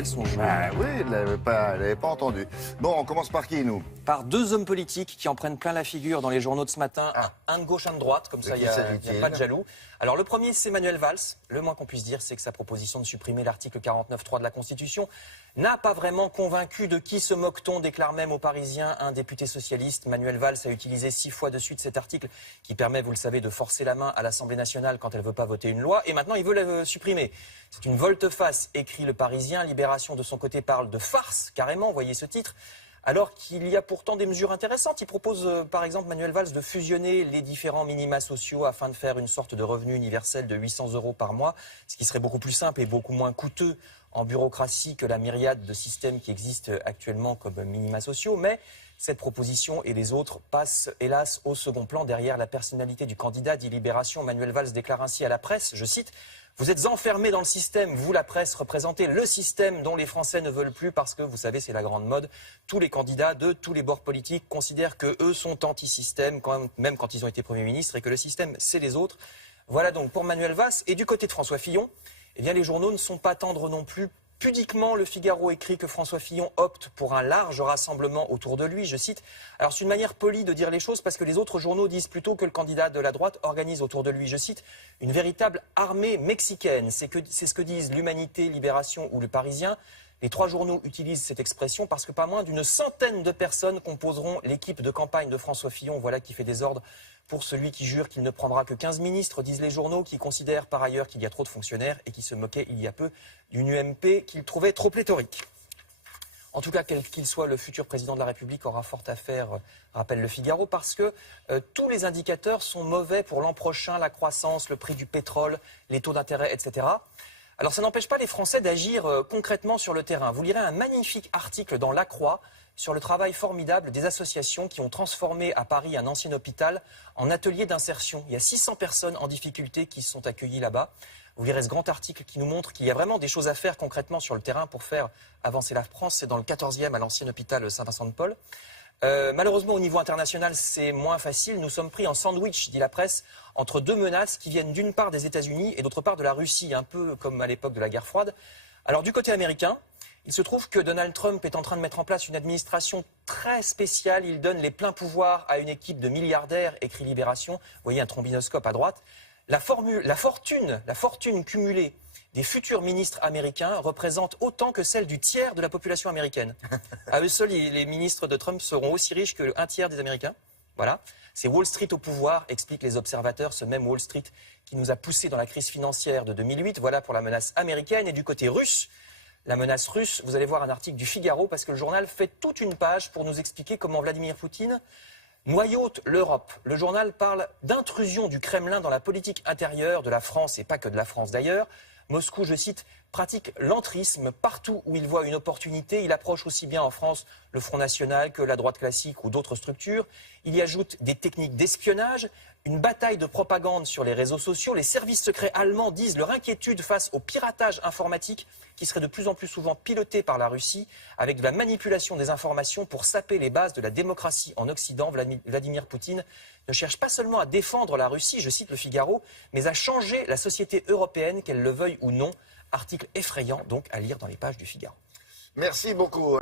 nouvelles sont jaune. Ah oui, elle l'avait pas entendu. Bon, on commence par qui, nous? Par deux hommes politiques qui en prennent plein la figure dans les journaux de ce matin, un de gauche, un de droite, comme ça il n'y a pas de jaloux. Alors le premier, c'est Manuel Valls. Le moins qu'on puisse dire, c'est que sa proposition de supprimer l'article 49.3 de la Constitution n'a pas vraiment convaincu. De qui se moque-t-on, déclare même aux Parisiens un député socialiste. Manuel Valls a utilisé 6 fois de suite cet article qui permet, vous le savez, de forcer la main à l'Assemblée nationale quand elle ne veut pas voter une loi. Et maintenant, il veut la supprimer. C'est une volte-face, écrit le Parisien. Libération, de son côté, parle de farce, carrément, voyez ce titre. Alors qu'il y a pourtant des mesures intéressantes. Il propose, par exemple, Manuel Valls, de fusionner les différents minima sociaux afin de faire une sorte de revenu universel de 800 € par mois, ce qui serait beaucoup plus simple et beaucoup moins coûteux en bureaucratie que la myriade de systèmes qui existent actuellement comme minima sociaux. Mais cette proposition et les autres passent, hélas, au second plan derrière la personnalité du candidat, dit Libération. Manuel Valls déclare ainsi à la presse, je cite, « Vous êtes enfermés dans le système, vous la presse, représentez le système dont les Français ne veulent plus parce que, vous savez, c'est la grande mode. Tous les candidats de tous les bords politiques considèrent qu'eux sont anti-système, même quand ils ont été Premier ministre, et que le système, c'est les autres. » Voilà donc pour Manuel Valls. Et du côté de François Fillon, eh bien, les journaux ne sont pas tendres non plus. Pudiquement, Le Figaro écrit que François Fillon opte pour un large rassemblement autour de lui, je cite. Alors c'est une manière polie de dire les choses parce que les autres journaux disent plutôt que le candidat de la droite organise autour de lui, je cite, une véritable armée mexicaine. C'est ce que disent l'Humanité, Libération ou Le Parisien. Les 3 journaux utilisent cette expression parce que pas moins d'une centaine de personnes composeront l'équipe de campagne de François Fillon. Voilà qui fait des ordres pour celui qui jure qu'il ne prendra que 15 ministres, disent les journaux, qui considèrent par ailleurs qu'il y a trop de fonctionnaires et qui se moquaient il y a peu d'une UMP qu'ils trouvaient trop pléthorique. En tout cas, quel qu'il soit, le futur président de la République aura fort à faire, rappelle Le Figaro, parce que tous les indicateurs sont mauvais pour l'an prochain, la croissance, le prix du pétrole, les taux d'intérêt, etc. Alors ça n'empêche pas les Français d'agir concrètement sur le terrain. Vous lirez un magnifique article dans La Croix sur le travail formidable des associations qui ont transformé à Paris un ancien hôpital en atelier d'insertion. Il y a 600 personnes en difficulté qui se sont accueillies là-bas. Vous lirez ce grand article qui nous montre qu'il y a vraiment des choses à faire concrètement sur le terrain pour faire avancer la France. C'est dans le 14e à l'ancien hôpital Saint-Vincent-de-Paul. Malheureusement, au niveau international, c'est moins facile. Nous sommes pris en sandwich, dit la presse, entre 2 menaces qui viennent d'une part des États-Unis et d'autre part de la Russie, un peu comme à l'époque de la guerre froide. Alors du côté américain, il se trouve que Donald Trump est en train de mettre en place une administration très spéciale. Il donne les pleins pouvoirs à une équipe de milliardaires, écrit Libération. Vous voyez un trombinoscope à droite. La fortune cumulée des futurs ministres américains représente autant que celle du tiers de la population américaine. À eux seuls, les ministres de Trump seront aussi riches que un tiers des Américains. Voilà. C'est Wall Street au pouvoir, expliquent les observateurs, ce même Wall Street qui nous a poussé dans la crise financière de 2008. Voilà pour la menace américaine. Et du côté russe, la menace russe, vous allez voir un article du Figaro parce que le journal fait toute une page pour nous expliquer comment Vladimir Poutine noyaute l'Europe. Le journal parle d'intrusion du Kremlin dans la politique intérieure de la France et pas que de la France d'ailleurs. Moscou, je cite, pratique l'entrisme partout où il voit une opportunité. Il approche aussi bien en France le Front National que la droite classique ou d'autres structures. Il y ajoute des techniques d'espionnage, une bataille de propagande sur les réseaux sociaux. Les services secrets allemands disent leur inquiétude face au piratage informatique qui serait de plus en plus souvent piloté par la Russie avec de la manipulation des informations pour saper les bases de la démocratie en Occident. Vladimir Poutine ne cherche pas seulement à défendre la Russie, je cite Le Figaro, mais à changer la société européenne, qu'elle le veuille ou non. Article effrayant donc à lire dans les pages du Figaro. Merci beaucoup.